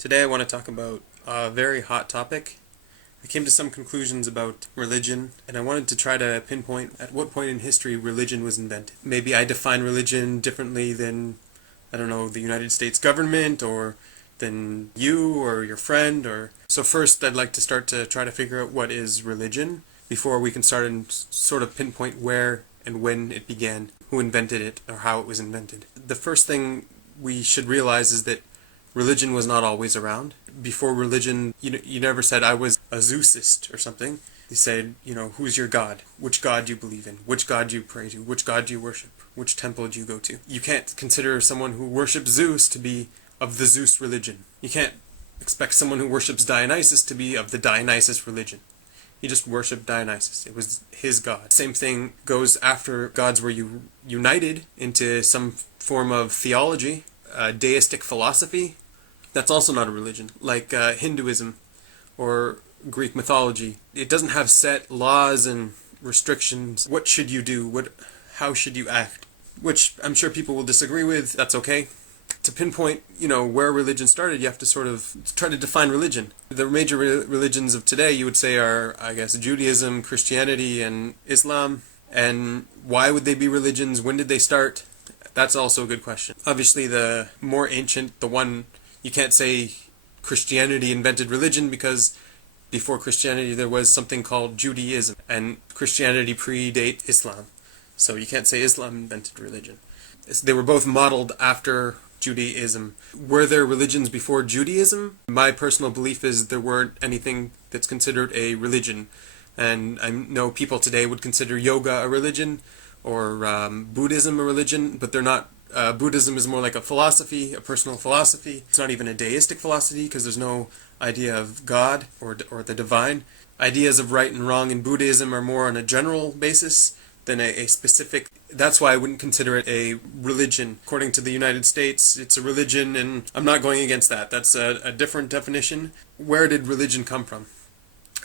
Today I want to talk about a very hot topic. I came to some conclusions about religion, and I wanted to try to pinpoint at what point in history religion was invented. Maybe I define religion differently than, I don't know, the United States government, or than you or your friend. So first I'd like to start to try to figure out what is religion before we can start and sort of pinpoint where and when it began, who invented it, or how it was invented. The first thing we should realize is that religion was not always around. Before religion, you never said, I was a Zeusist or something. You said, who's your God? Which God do you believe in? Which God do you pray to? Which God do you worship? Which temple do you go to? You can't consider someone who worships Zeus to be of the Zeus religion. You can't expect someone who worships Dionysus to be of the Dionysus religion. He just worshipped Dionysus. It was his god. Same thing goes after gods were united into some form of theology, deistic philosophy. That's also not a religion, like Hinduism or Greek mythology. It doesn't have set laws and restrictions. What should you do? How should you act? Which I'm sure people will disagree with. That's okay. To pinpoint, where religion started, you have to sort of try to define religion. The major religions of today, you would say, are, I guess, Judaism, Christianity, and Islam. And why would they be religions? When did they start? That's also a good question. Obviously, the more ancient, the one, you can't say Christianity invented religion, because before Christianity there was something called Judaism, and Christianity predate Islam. So you can't say Islam invented religion. They were both modeled after Judaism. Were there religions before Judaism? My personal belief is there weren't anything that's considered a religion. And I know people today would consider yoga a religion, or Buddhism a religion, but they're not. Buddhism is more like a philosophy, a personal philosophy. It's not even a deistic philosophy, because there's no idea of God or the divine. Ideas of right and wrong in Buddhism are more on a general basis than a specific. That's why I wouldn't consider it a religion. According to the United States, it's a religion, and I'm not going against that. That's a different definition. Where did religion come from?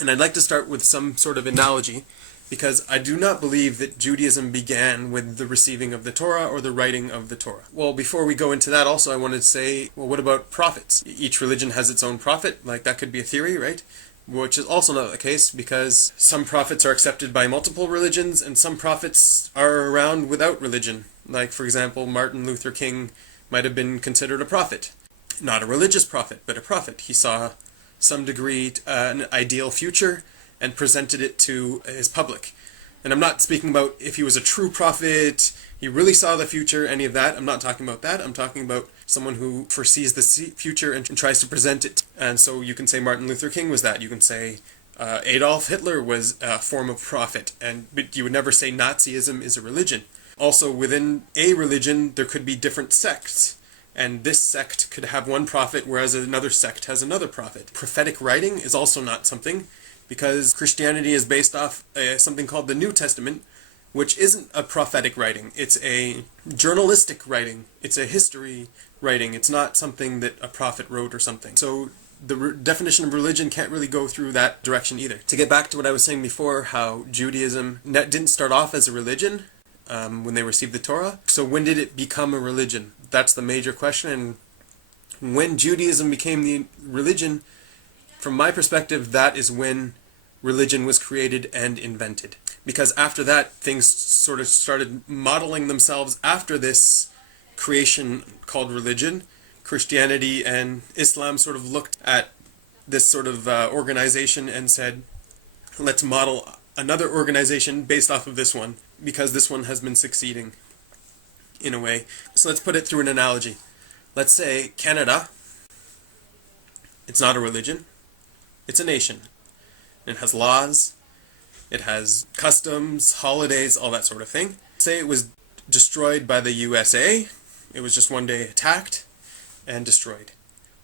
And I'd like to start with some sort of analogy, because I do not believe that Judaism began with the receiving of the Torah or the writing of the Torah. Well, before we go into that, also I wanted to say, well, what about prophets? Each religion has its own prophet. Like, that could be a theory, right? Which is also not the case, because some prophets are accepted by multiple religions, and some prophets are around without religion. Like, for example, Martin Luther King might have been considered a prophet. Not a religious prophet, but a prophet. He saw some degree an ideal future and presented it to his public. And I'm not speaking about if he was a true prophet, he really saw the future, any of that. I'm not talking about that. I'm talking about someone who foresees the future and tries to present it. And so you can say Martin Luther King was that. You can say Adolf Hitler was a form of prophet. But you would never say Nazism is a religion. Also, within a religion, there could be different sects. And this sect could have one prophet, whereas another sect has another prophet. Prophetic writing is also not something, because Christianity is based off something called the New Testament, which isn't a prophetic writing. It's a journalistic writing. It's a history writing. It's not something that a prophet wrote or something. So the definition of religion can't really go through that direction either. To get back to what I was saying before, how Judaism didn't start off as a religion when they received the Torah. So when did it become a religion? That's the major question. And when Judaism became the religion, from my perspective, that is when religion was created and invented. Because after that, things sort of started modeling themselves after this creation called religion. Christianity and Islam sort of looked at this sort of organization and said, let's model another organization based off of this one, because this one has been succeeding in a way. So let's put it through an analogy. Let's say Canada, it's not a religion. It's a nation. It has laws, it has customs, holidays, all that sort of thing. Say it was destroyed by the USA, it was just one day attacked and destroyed.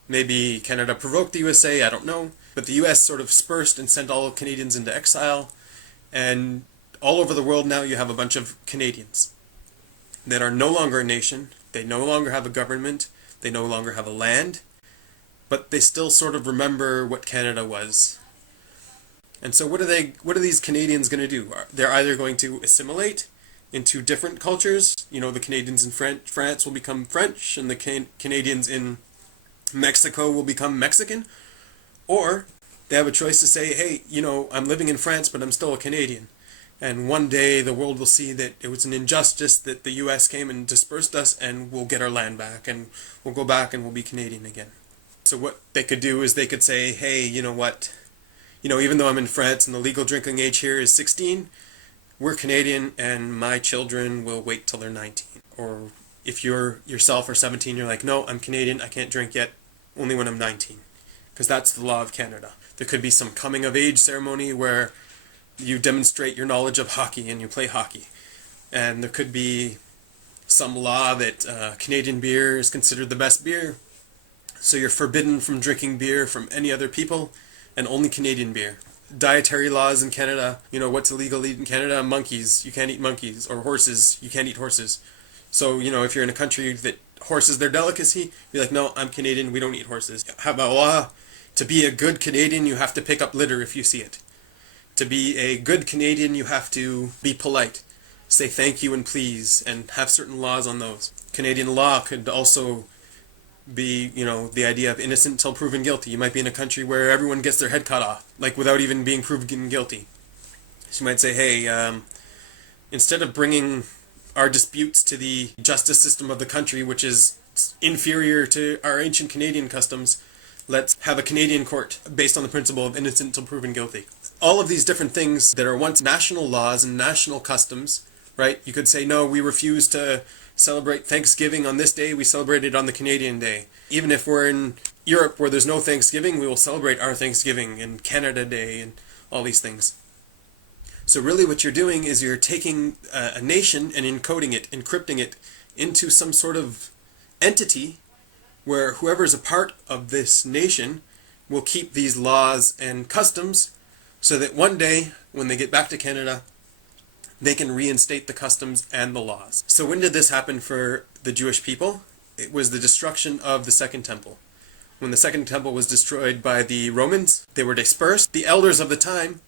Maybe Canada provoked the USA, I don't know, but the US sort of dispersed and sent all Canadians into exile, and all over the world now you have a bunch of Canadians that are no longer a nation, they no longer have a government, they no longer have a land, but they still sort of remember what Canada was. And so what are these Canadians going to do? They're either going to assimilate into different cultures. The Canadians in France will become French, and the Canadians in Mexico will become Mexican, or they have a choice to say, hey, I'm living in France, but I'm still a Canadian. And one day the world will see that it was an injustice that the US came and dispersed us, and we'll get our land back, and we'll go back and we'll be Canadian again. So what they could do is they could say, hey, you know what? Even though I'm in France and the legal drinking age here is 16, we're Canadian and my children will wait till they're 19. Or if you're yourself or 17, you're like, no, I'm Canadian, I can't drink yet, only when I'm 19. Because that's the law of Canada. There could be some coming of age ceremony where you demonstrate your knowledge of hockey and you play hockey. And there could be some law that Canadian beer is considered the best beer. So you're forbidden from drinking beer from any other people and only Canadian beer. Dietary laws in Canada, what's illegal to eat in Canada? Monkeys, you can't eat monkeys. Or horses, you can't eat horses. So, if you're in a country that horses their delicacy, you're like, no, I'm Canadian, we don't eat horses. Have a law, to be a good Canadian, you have to pick up litter if you see it. To be a good Canadian, you have to be polite, say thank you and please, and have certain laws on those. Canadian law could also be, the idea of innocent until proven guilty. You might be in a country where everyone gets their head cut off, like without even being proven guilty. So you might say, hey, instead of bringing our disputes to the justice system of the country, which is inferior to our ancient Canadian customs, let's have a Canadian court based on the principle of innocent until proven guilty. All of these different things that are once national laws and national customs, right? You could say, no, we refuse to celebrate Thanksgiving on this day, we celebrate it on the Canadian day. Even if we're in Europe where there's no Thanksgiving, we will celebrate our Thanksgiving and Canada Day and all these things. So really what you're doing is you're taking a nation and encrypting it into some sort of entity where whoever is a part of this nation will keep these laws and customs so that one day, when they get back to Canada, they can reinstate the customs and the laws. So when did this happen for the Jewish people? It was the destruction of the Second Temple. When the Second Temple was destroyed by the Romans, they were dispersed. The elders of the time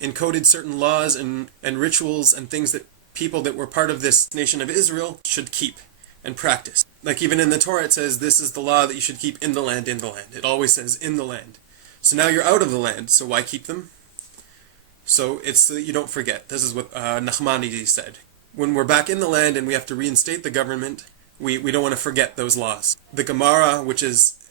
encoded certain laws and rituals and things that people that were part of this nation of Israel should keep and practice. Like even in the Torah it says, this is the law that you should keep in the land, in the land. It always says in the land. So now you're out of the land, so why keep them? So it's so that you don't forget. This is what Nachmanides said. When we're back in the land and we have to reinstate the government, we don't want to forget those laws. The Gemara,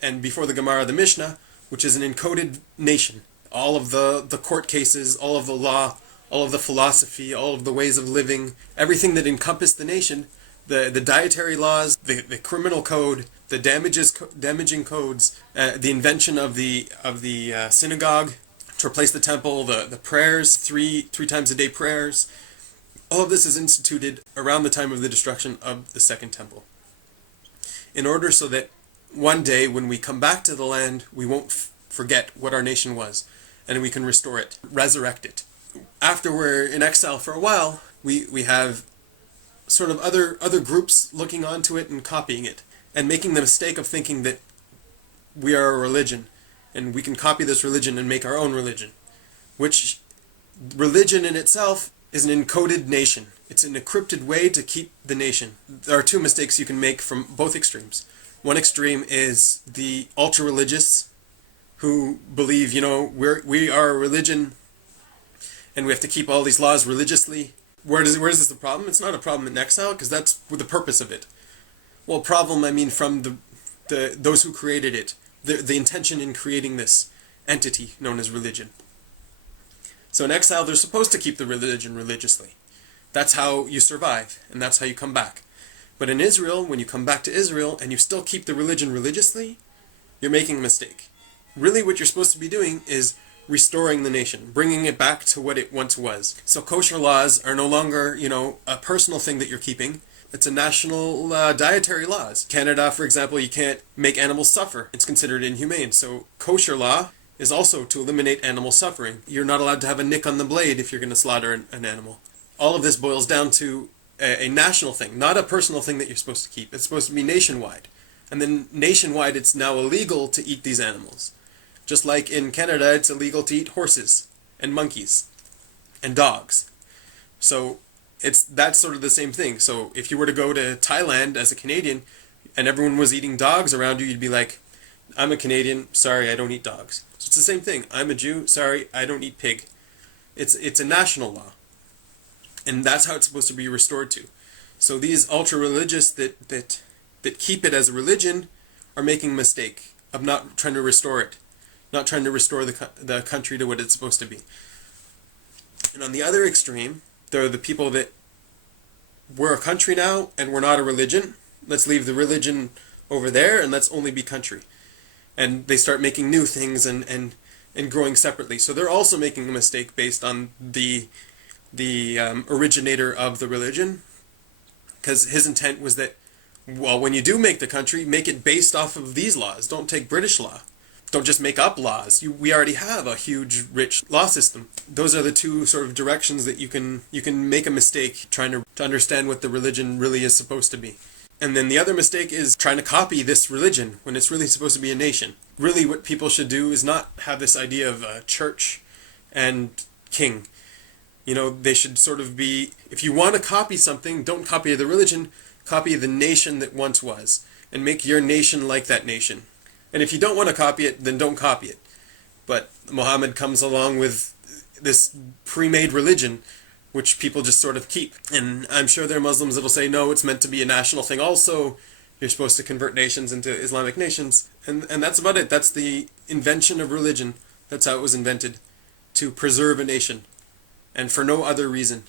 and before the Gemara, the Mishnah, which is an encoded nation. All of the court cases, all of the law, all of the philosophy, all of the ways of living, everything that encompassed the nation, the dietary laws, the criminal code, the damaging codes, the invention of the synagogue to replace the temple, the prayers, three times a day prayers. All of this is instituted around the time of the destruction of the Second Temple. In order so that one day when we come back to the land, we won't forget what our nation was, and we can restore it, resurrect it. After we're in exile for a while, we have sort of other groups looking onto it and copying it, and making the mistake of thinking that we are a religion, and we can copy this religion and make our own religion. Which, religion in itself is an encoded nation. It's an encrypted way to keep the nation. There are two mistakes you can make from both extremes. One extreme is the ultra-religious who believe, we are a religion and we have to keep all these laws religiously. Where is this the problem? It's not a problem in exile, because that's the purpose of it. Well, problem, I mean, from those who created it, the intention in creating this entity known as religion. So in exile, they're supposed to keep the religion religiously. That's how you survive, and that's how you come back. But in Israel, when you come back to Israel and you still keep the religion religiously, you're making a mistake. Really what you're supposed to be doing is restoring the nation, bringing it back to what it once was. So kosher laws are no longer, a personal thing that you're keeping. It's a national dietary laws. Canada, for example, you can't make animals suffer. It's considered inhumane. So kosher law is also to eliminate animal suffering. You're not allowed to have a nick on the blade if you're going to slaughter an animal. All of this boils down to a national thing, not a personal thing that you're supposed to keep. It's supposed to be nationwide. And then nationwide, it's now illegal to eat these animals. Just like in Canada, it's illegal to eat horses and monkeys and dogs. So that's sort of the same thing. So if you were to go to Thailand as a Canadian and everyone was eating dogs around you, you'd be like, I'm a Canadian, sorry, I don't eat dogs. So it's the same thing. I'm a Jew, sorry, I don't eat pig. It's a national law. And that's how it's supposed to be restored to. So these ultra-religious that keep it as a religion are making a mistake of not trying to restore it. Not trying to restore the country to what it's supposed to be. And on the other extreme, there are the people that we're a country now and we're not a religion. Let's leave the religion over there and let's only be country. And they start making new things and growing separately. So they're also making a mistake based on the originator of the religion, because his intent was that, well, when you do make the country, make it based off of these laws. Don't take British law. Don't just make up laws. We already have a huge, rich law system. Those are the two sort of directions that you can make a mistake trying to understand what the religion really is supposed to be. And then the other mistake is trying to copy this religion when it's really supposed to be a nation. Really what people should do is not have this idea of a church and king. You know, they should sort of be, if you want to copy something, don't copy the religion, copy the nation that once was, and make your nation like that nation. And if you don't want to copy it, then don't copy it. But Muhammad comes along with this pre-made religion, which people just sort of keep. And I'm sure there are Muslims that'll say, no, it's meant to be a national thing also. You're supposed to convert nations into Islamic nations. And that's about it. That's the invention of religion. That's how it was invented, to preserve a nation. And for no other reason.